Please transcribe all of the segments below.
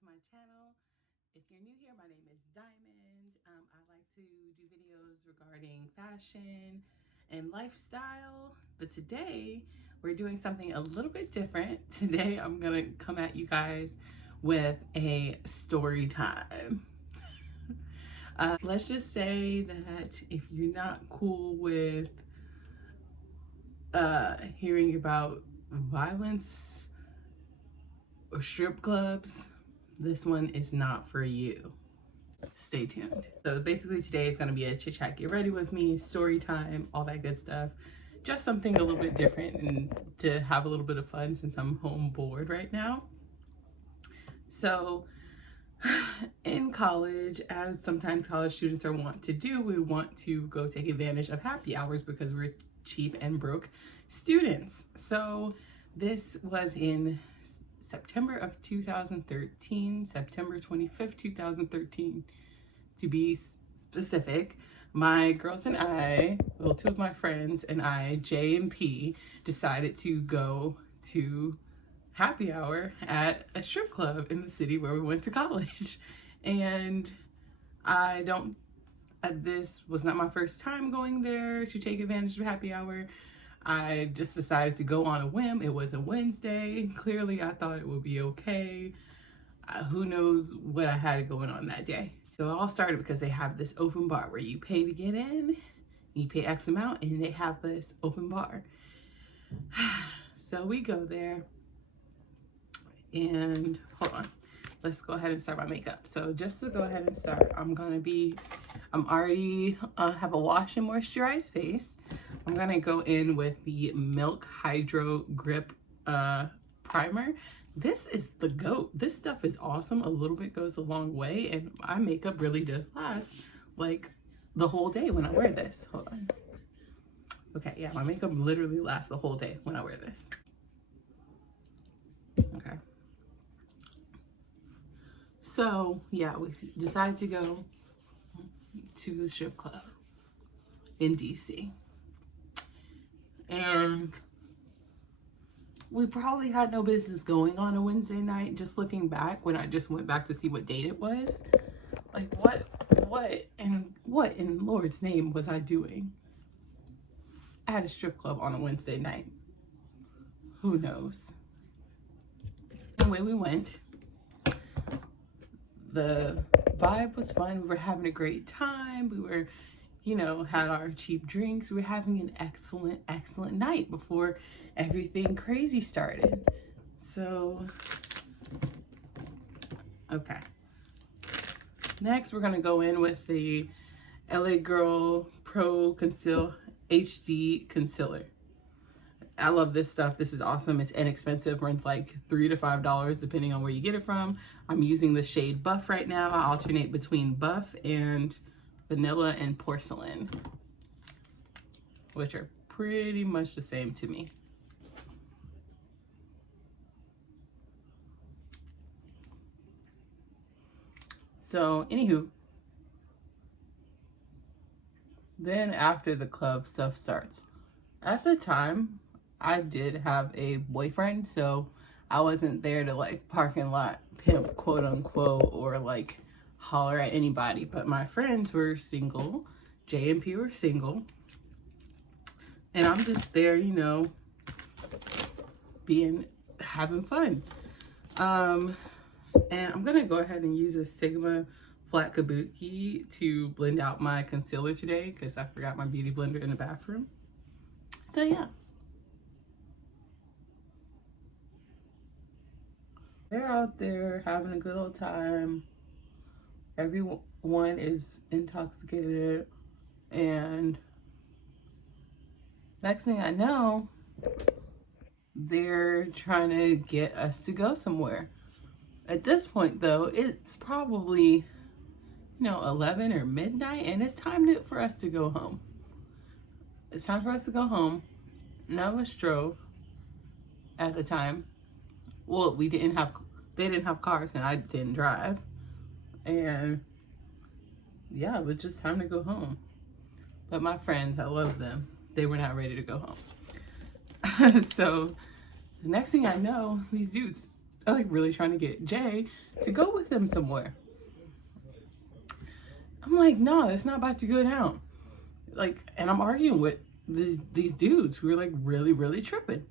to my channel. If you're new here, my name is Diamond. I like to do videos regarding fashion and lifestyle, but today we're doing something a little bit different. Today I'm gonna come at you guys with a story time. Let's just say that if you're not cool with hearing about violence or strip clubs, this one is not for you. Stay tuned. So basically today is going to be a chit chat, get ready with me, story time, all that good stuff. Just something a little bit different and to have a little bit of fun since I'm home bored right now. So in college, as sometimes college students are wont to do, we want to go take advantage of happy hours because we're cheap and broke students. So this was in September of 2013, September 25th, 2013, to be specific. My girls and I, well, two of my friends and I, J and P, decided to go to happy hour at a strip club in the city where we went to college. And this was not my first time going there to take advantage of happy hour. I just decided to go on a whim. It was a Wednesday. Clearly, I thought it would be okay. Who knows what I had going on that day. So it all started because they have this open bar where you pay to get in, you pay X amount, and they have this open bar. So we go there, and hold on. Let's go ahead and start my makeup. So just to go ahead and start, I'm already have a wash and moisturized face. I'm gonna go in with the Milk Hydro Grip primer. This is the GOAT. This stuff is awesome. A little bit goes a long way, and my makeup really does last like the whole day when I wear this. Hold on. Okay, yeah, my makeup literally lasts the whole day when I wear this. Okay. So yeah, we decided to go to the strip club in DC. And we probably had no business going on a Wednesday night. Just looking back, when I just went back to see what date it was, like what in Lord's name was I doing at a strip club on a Wednesday night? Who knows? Anyway, we went. The vibe was fun. We were having a great time. We were, you know, had our cheap drinks. We were having an excellent night before everything crazy started. So, okay. Next, we're gonna go in with the LA Girl Pro Conceal HD Concealer. I love this stuff. This is awesome. It's inexpensive. Runs like $3 to $5 depending on where you get it from. I'm using the shade Buff right now. I alternate between Buff and Vanilla and Porcelain, which are pretty much the same to me. So anywho, then after the club stuff starts. At the time, I did have a boyfriend, so I wasn't there to like parking lot pimp, quote unquote, or like holler at anybody. But my friends were single, J and P were single, and I'm just there, you know, having fun. And I'm gonna go ahead and use a Sigma Flat Kabuki to blend out my concealer today because I forgot my beauty blender in the bathroom. So yeah. They're out there having a good old time. Everyone is intoxicated, and next thing I know, they're trying to get us to go somewhere. At this point though, it's probably, you know, 11 or midnight, and it's time for us to go home. It's time for us to go home. None of us drove at the time. Well, they didn't have cars and I didn't drive. And yeah, it was just time to go home. But my friends, I love them. They were not ready to go home. So the next thing I know, these dudes like really trying to get Jay to go with them somewhere. I'm like, no, it's not about to go down. Like, and I'm arguing with these dudes who are like really tripping.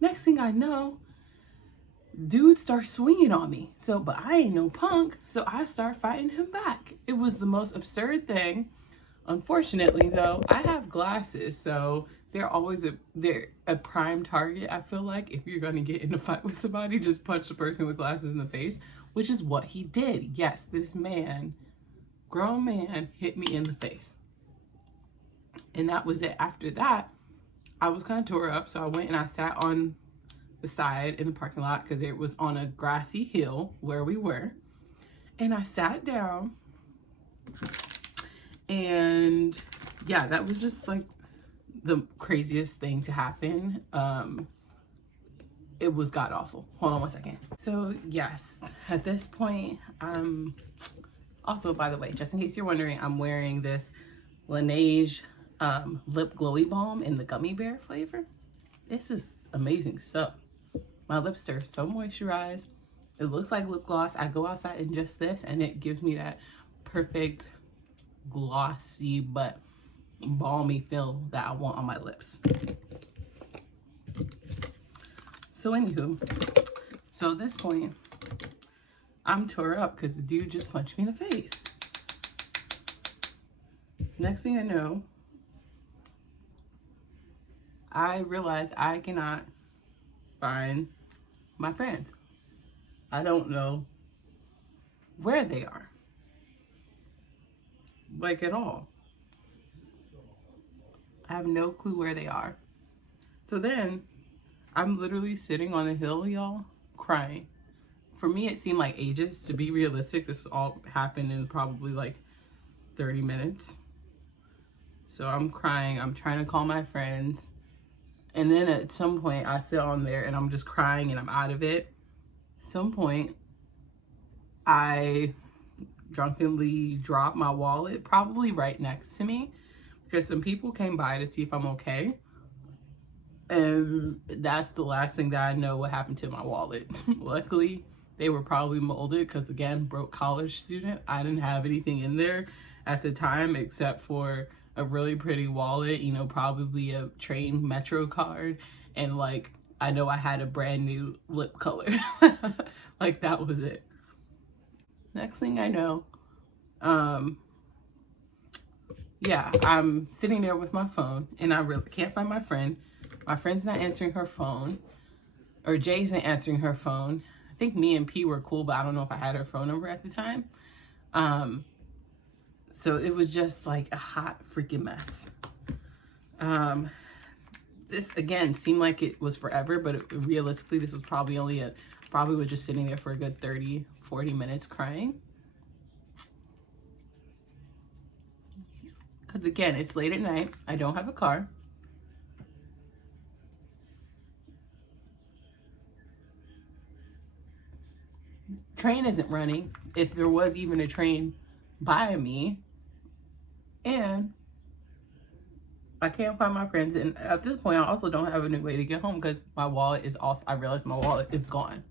Next thing I know, dude starts swinging on me. So, but I ain't no punk, so I start fighting him back. It was the most absurd thing. Unfortunately, though, I have glasses, so they're always a prime target. I feel like if you're gonna get in a fight with somebody, just punch the person with glasses in the face, which is what he did. Yes, this man, grown man, hit me in the face. And that was it. After that, I was kind of tore up, so I went and I sat on the side in the parking lot because it was on a grassy hill where we were. And I sat down, and yeah, that was just like the craziest thing to happen. It was god awful. Hold on one second. So yes, at this point, also, by the way, just in case you're wondering, I'm wearing this Laneige lip glowy balm in the gummy bear flavor. This is amazing stuff. My lips are so moisturized. It looks like lip gloss. I go outside in just this and it gives me that perfect glossy but balmy feel that I want on my lips. So anywho, so at this point, I'm tore up because the dude just punched me in the face. Next thing I know, I realize I cannot find my friends. I don't know where they are, like at all. I have no clue where they are. So then I'm literally sitting on a hill, y'all, crying. For me, it seemed like ages. To be realistic, this all happened in probably like 30 minutes. So I'm crying. I'm trying to call my friends. And then at some point, I sit on there and I'm just crying and I'm out of it. Some point, I drunkenly drop my wallet, probably right next to me, because some people came by to see if I'm okay. And that's the last thing that I know what happened to my wallet. Luckily, they were probably molded because, again, broke college student. I didn't have anything in there at the time except for a really pretty wallet, you know, probably a train metro card, and like I know I had a brand new lip color. Like that was it. Next thing I know, yeah, I'm sitting there with my phone and I really can't find my friend. My friend's not answering her phone, or Jay isn't answering her phone. I think me and P were cool, but I don't know if I had her phone number at the time. So it was just like a hot freaking mess. This again seemed like it was forever, but realistically this was probably only probably was just sitting there for a good 30-40 minutes crying. Because again, it's late at night. I don't have a car. Train isn't running, if there was even a train by me. And I can't find my friends. And at this point, I also don't have any way to get home because my wallet is also, I realized my wallet is gone.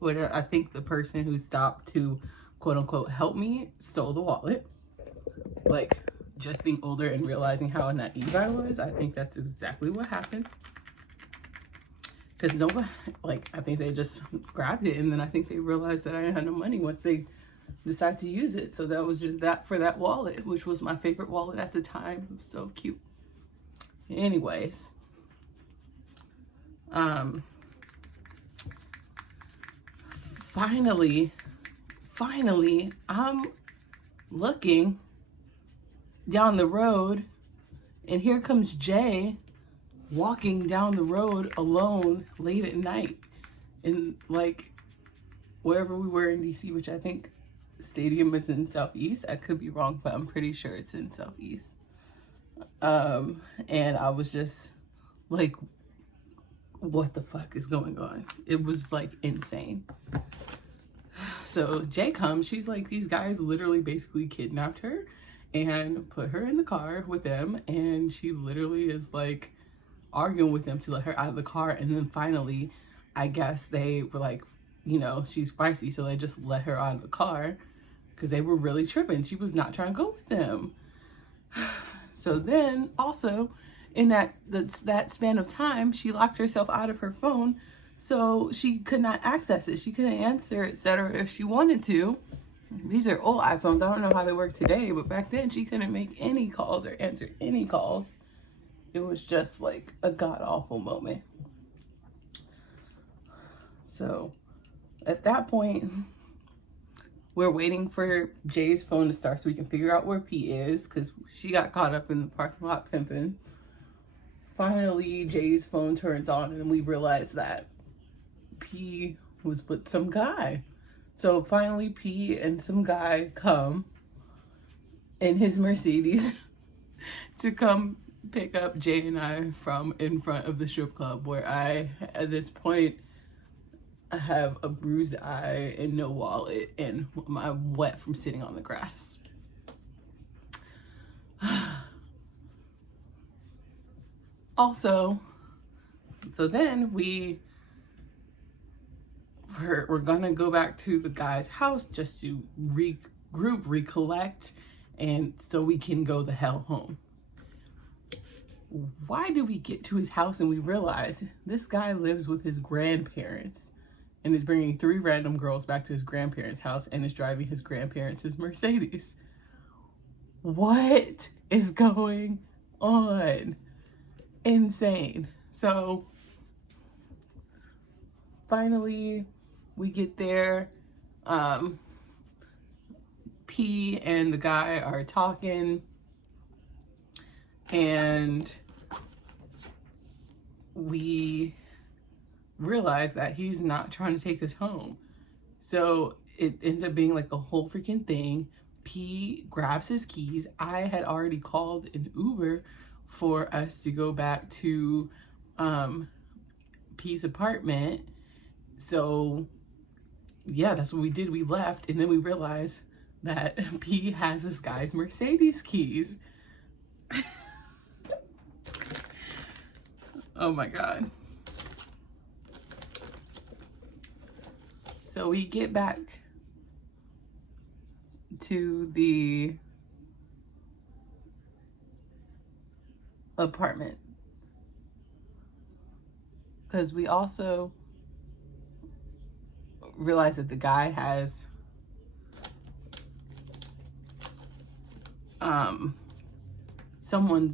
But I think the person who stopped to quote unquote help me stole the wallet. Like, just being older and realizing how naive I was, I think that's exactly what happened. Because nobody, like, I think they just grabbed it, and then I think they realized that I didn't have no money once they decided to use it. So that was just that for that wallet, which was my favorite wallet at the time. It was so cute. Anyways, finally, I'm looking down the road, and here comes Jay walking down the road alone late at night in like wherever we were in DC, which I think stadium is in Southeast. I could be wrong, but I'm pretty sure it's in Southeast. And I was just like, what the fuck is going on? It was like insane. So Jay comes, she's like, these guys literally basically kidnapped her and put her in the car with them, and she literally is like arguing with them to let her out of the car. And then finally, I guess they were like, you know, she's feisty, so they just let her out of the car because they were really tripping. She was not trying to go with them. So then also in that span of time, she locked herself out of her phone, so she could not access it. She couldn't answer, etc. if she wanted to. These are old iPhones. I don't know how they work today, but back then she couldn't make any calls or answer any calls. It was just like a god-awful moment. So at that point, we're waiting for Jay's phone to start so we can figure out where P is, because she got caught up in the parking lot pimping. Finally, Jay's phone turns on and we realize that P was with some guy. So finally, P and some guy come in his Mercedes to come pick up Jay and I from in front of the strip club, where I, at this point, I have a bruised eye and no wallet, and I'm wet from sitting on the grass. Also, so then we're gonna go back to the guy's house just to regroup, recollect, and so we can go the hell home. Why do we get to his house and we realize this guy lives with his grandparents and is bringing 3 random girls back to his grandparents' house and is driving his grandparents' Mercedes? What is going on? Insane. So finally we get there. P and the guy are talking, and we realize that he's not trying to take us home. So it ends up being like a whole freaking thing. P grabs his keys. I had already called an Uber for us to go back to P's apartment. So yeah, that's what we did. We left, and then we realized that P has this guy's Mercedes keys. Oh my God. So we get back to the apartment, because we also realize that the guy has someone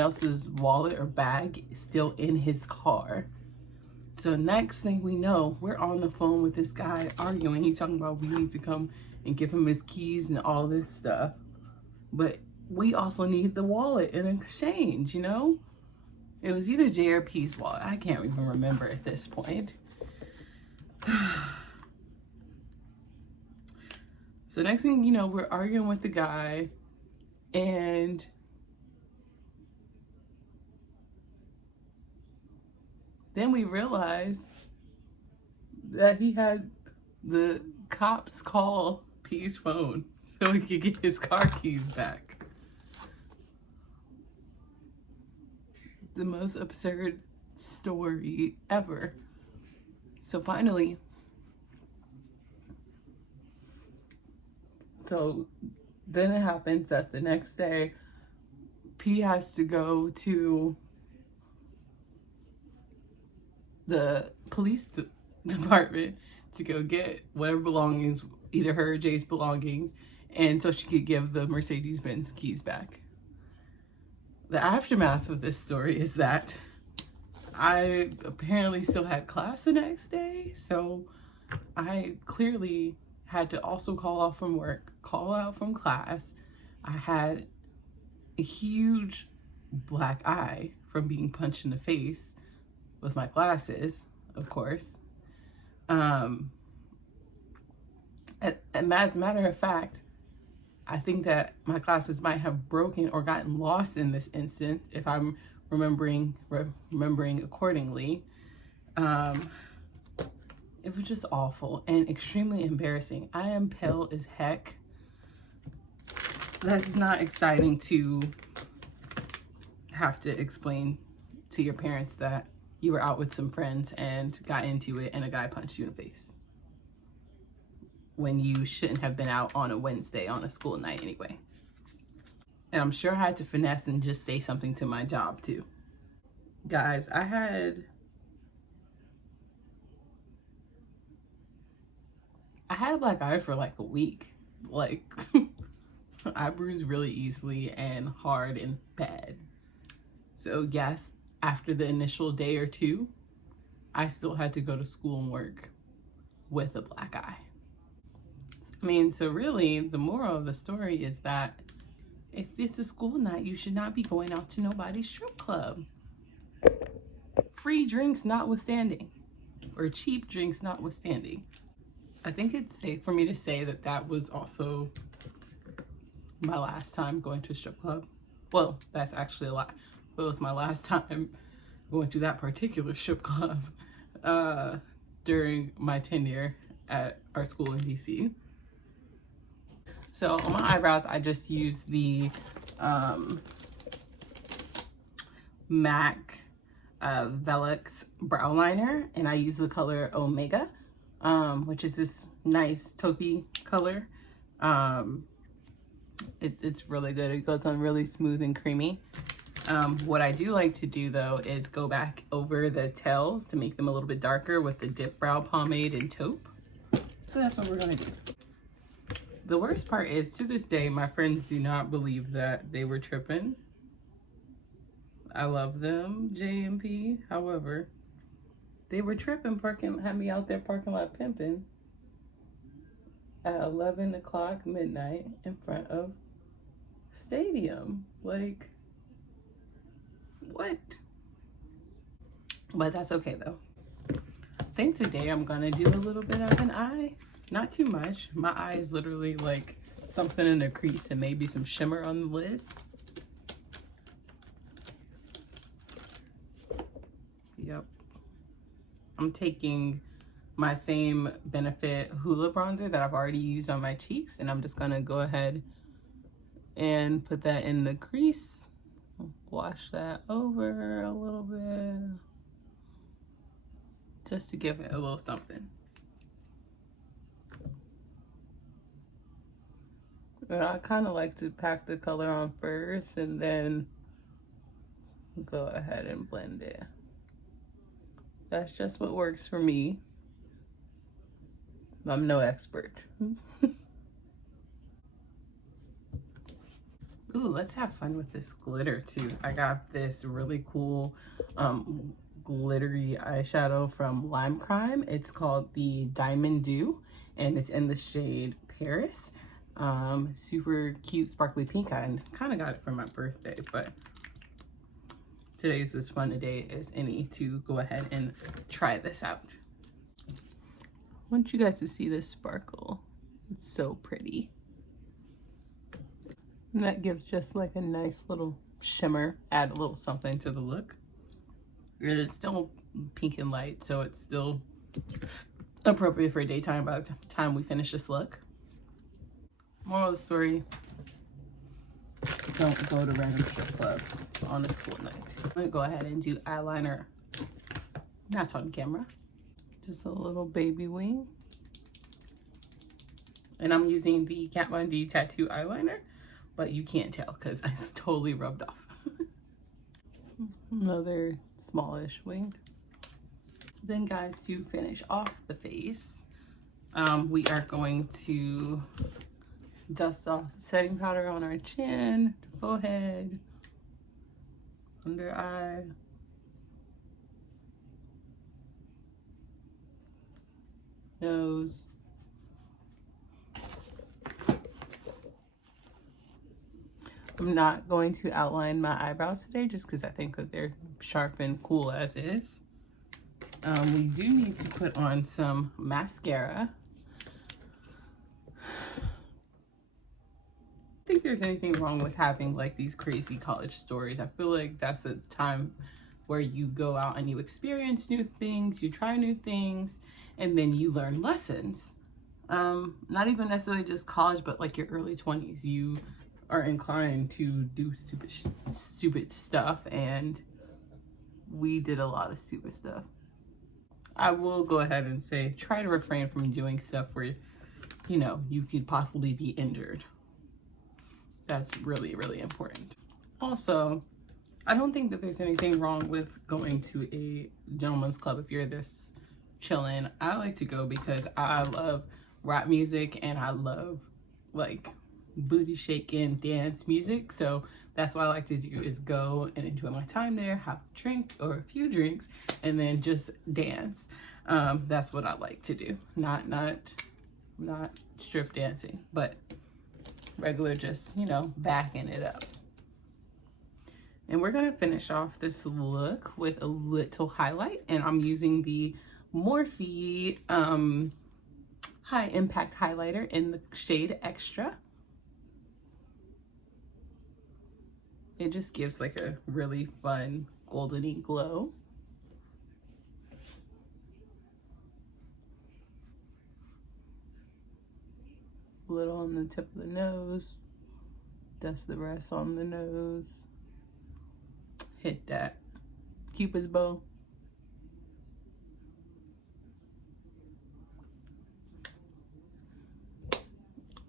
else's wallet or bag still in his car. So next thing we know, we're on the phone with this guy arguing. He's talking about we need to come and give him his keys and all this stuff, but we also need the wallet in exchange, you know? It was either J or P's wallet. I can't even remember at this point. So next thing you know, we're arguing with the guy, and then we realize that he had the cops call P's phone so he could get his car keys back. The most absurd story ever. So finally, then it happens that the next day, P has to go to the police department to go get whatever belongings, either her or Jay's belongings, and so she could give the Mercedes-Benz keys back. The aftermath of this story is that I apparently still had class the next day, so I clearly had to also call off from work, call out from class. I had a huge black eye from being punched in the face with my glasses, of course. As a matter of fact, I think that my glasses might have broken or gotten lost in this instant, if I'm remembering accordingly. It was just awful and extremely embarrassing. I am pale as heck. That's not exciting to have to explain to your parents that you were out with some friends and got into it and a guy punched you in the face when you shouldn't have been out on a Wednesday on a school night anyway. And I'm sure I had to finesse and just say something to my job too. Guys, I had a black eye for like a week. Like, I bruise really easily and hard and bad. So yes, after the initial day or two, I still had to go to school and work with a black eye. I mean, so really, the moral of the story is that if it's a school night, you should not be going out to nobody's strip club. Free drinks notwithstanding, or cheap drinks notwithstanding. I think it's safe for me to say that that was also my last time going to a strip club. Well, that's actually a lie. But it was my last time going to that particular strip club during my tenure at our school in DC. So on my eyebrows, I just used the MAC Velux brow liner, and I use the color Omega, which is this nice taupey color. It's really good. It goes on really smooth and creamy. What I do like to do though is go back over the tails to make them a little bit darker with the dip brow pomade and taupe. So that's what we're gonna do. The worst part is, to this day, my friends do not believe that they were tripping. I love them, J&P. However, they were tripping, had me out there parking lot pimping at 11 o'clock midnight in front of Stadium. Like, what? But that's okay though. I think today I'm gonna do a little bit of an eye. Not too much. My eye is literally like something in a crease and maybe some shimmer on the lid. Yep. I'm taking my same Benefit Hoola bronzer that I've already used on my cheeks, and I'm just gonna go ahead and put that in the crease. Wash that over a little bit just to give it a little something. But I kind of like to pack the color on first and then go ahead and blend it. That's just what works for me. I'm no expert. Ooh, let's have fun with this glitter too. I got this really cool glittery eyeshadow from Lime Crime. It's called the Diamond Dew, and it's in the shade Paris. Super cute sparkly pink. I kind of got it for my birthday, but today's as fun a day as any to go ahead and try this out. I want you guys to see this sparkle. It's so pretty. And that gives just like a nice little shimmer, add a little something to the look. It's still pink and light, so it's still appropriate for daytime by the time we finish this look. Moral of the story, don't go to random strip clubs on a school night. I'm gonna go ahead and do eyeliner, not on camera, just a little baby wing. And I'm using the Kat Von D tattoo eyeliner, but you can't tell because it's totally rubbed off. Another smallish wing. Then guys, to finish off the face, we are going to dust off the setting powder on our chin, forehead, under eye, nose. I'm not going to outline my eyebrows today just because I think that they're sharp and cool as is. We do need to put on some mascara. I think there's anything wrong with having like these crazy college stories. I feel like that's a time where you go out and you experience new things, you try new things, and then you learn lessons. Not even necessarily just college, but like your early 20s. You are inclined to do stupid stuff, and we did a lot of stupid stuff. I will go ahead and say, try to refrain from doing stuff where, you know, you could possibly be injured. That's really, really important. Also, I don't think that there's anything wrong with going to a gentleman's club if you're this chillin'. I like to go because I love rap music and I love like booty shaking dance music. So that's what I like to do, is go and enjoy my time there, have a drink or a few drinks, and then just dance. That's what I like to do. Not strip dancing, but regular, just, you know, backing it up. And we're gonna finish off this look with a little highlight, and I'm using the Morphe High Impact Highlighter in the shade Extra. It just gives like a really fun goldeny glow. A little on the tip of the nose, dust the rest on the nose. Hit that Cupid's bow.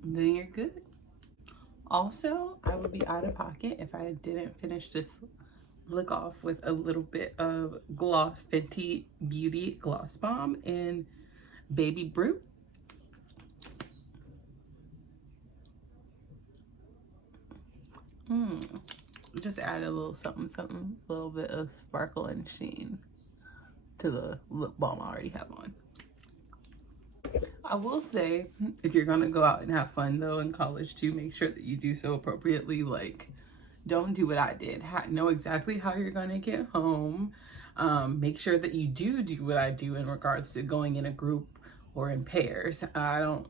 Then you're good. Also, I would be out of pocket if I didn't finish this look off with a little bit of gloss, Fenty Beauty Gloss Bomb in Baby Brute. Just add a little something, a little bit of sparkle and sheen to the lip balm I already have on. I will say, if you're gonna go out and have fun though in college too, make sure that you do so appropriately. Like, don't do what I did. Know exactly how you're gonna get home. Make sure that you do what I do in regards to going in a group or in pairs. I don't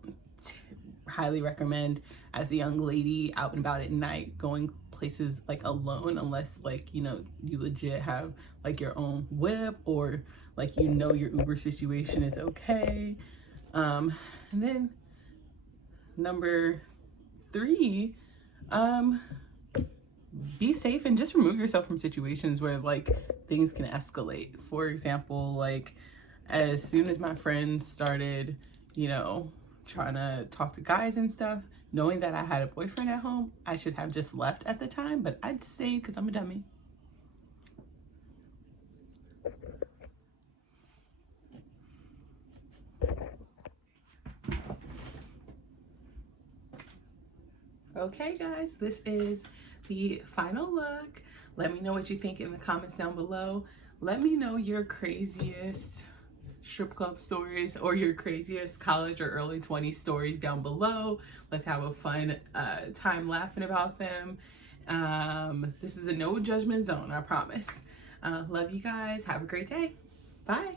highly recommend, as a young lady out and about at night, going places like alone, unless like, you know, you legit have like your own whip, or like, you know, your Uber situation is okay. And then number 3, be safe and just remove yourself from situations where like things can escalate. For example, like as soon as my friends started, you know, trying to talk to guys and stuff, knowing that I had a boyfriend at home, I should have just left at the time, but I stayed because I'm a dummy. Okay guys, this is the final look. Let me know what you think in the comments down below. Let me know your craziest strip club stories or your craziest college or early 20s stories down below. Let's have a fun time laughing about them. This is a no judgment zone, I promise. Love you guys. Have a great day. Bye.